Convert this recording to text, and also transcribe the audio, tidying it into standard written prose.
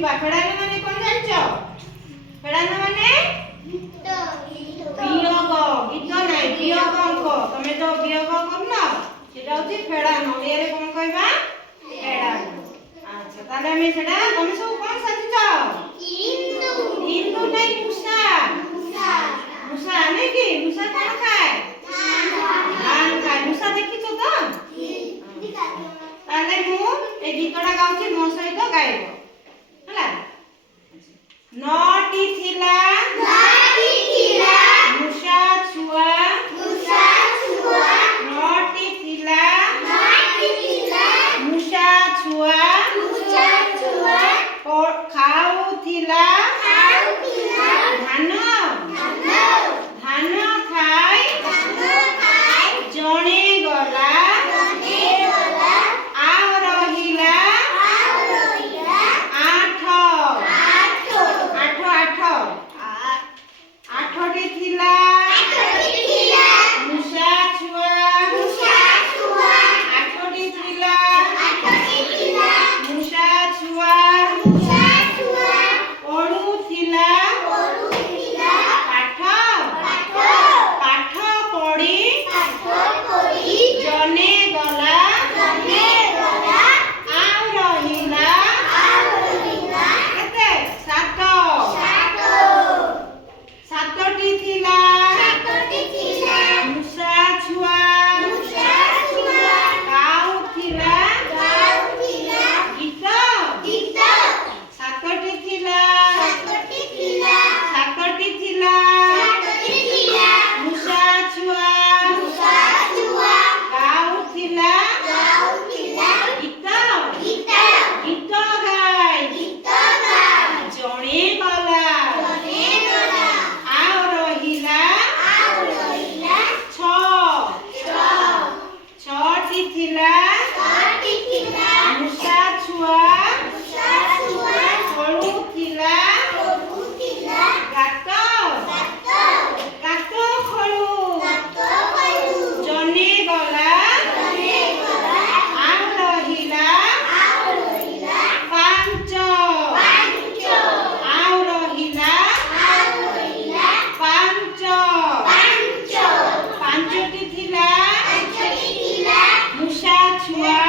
ଦେଖିବା ଫେଡାନ ମାନେ କଣ ଜାଣିଛ? ଫେଡାନ ମାନେ ବିୟୋଗ ଗୀତ ନାହିଁ ବିୟୋଗ ଅଙ୍କ ତମେ ତ ବିୟୋଗ କରୁନ ସେଟା ହଉଛି ଫେଡାନ ଓଡ଼ିଆରେ କଣ କହିବା ଫେଡାନ। ଆଚ୍ଛା ତାହେଲେ ଆମେ ସେଟା ତମେ ସବୁ କଣ ସାଜିଛ? ଇନ୍ଦୁ ନାହିଁ ମୂଷା ମୂଷା ନାଇଁ କି ମୂଷା କଣ ଖାଏ? ଧାନ ଖାଏ। ମୂଷା ଦେଖିଛ ତ? ତାହେଲେ ମୁଁ এই ଗୀତଟା ଗାଉଛି ମୋ ସହିତ ଗାଇବ ହେଲା। ନଅଟି ଥିଲା ମୂଷା ଛୁଆ ନଅଟି ଥିଲା ମୂଷା ଛୁଆ ଖାଉଥିଲା ଧାନ ଖାଇ ଜଣେ ଗଲା ଆଉ ରହିଲା ଆଠଟି ଥିଲା ମୂଷା ଛୁଆ ଆଠଟି ଥିଲା ମୂଷା ଛୁଆ ପଢୁଥିଲା ପାଠ ପଢି ଜଣେ ଗଲା ଆଉ ରହିଲା କେତେ? ସାତଟି ଥିଲା ମୂଷା ଛୁଆ ଗାଉଥିଲା ଗୀତ ସାତଟି ଥିଲା ମୂଷା ଛୁଆ ଗାଉଥିଲା ଗୀତ ଗାଇ ଜଣେ ଗଲା ଆଉ ରହିଲା ଛଅଟି ଥିଲା ମୂଷା ଛୁଆ ଖୋଳୁଥିଲା ଗାତ ଖୋଳୁ ଜଣେ ଗଲା ଆଉ ରହିଲା ପାଞ୍ଚ ଆଉ ରହିଲା ପାଞ୍ଚଟି ଥିଲା ମୂଷା ଛୁଆ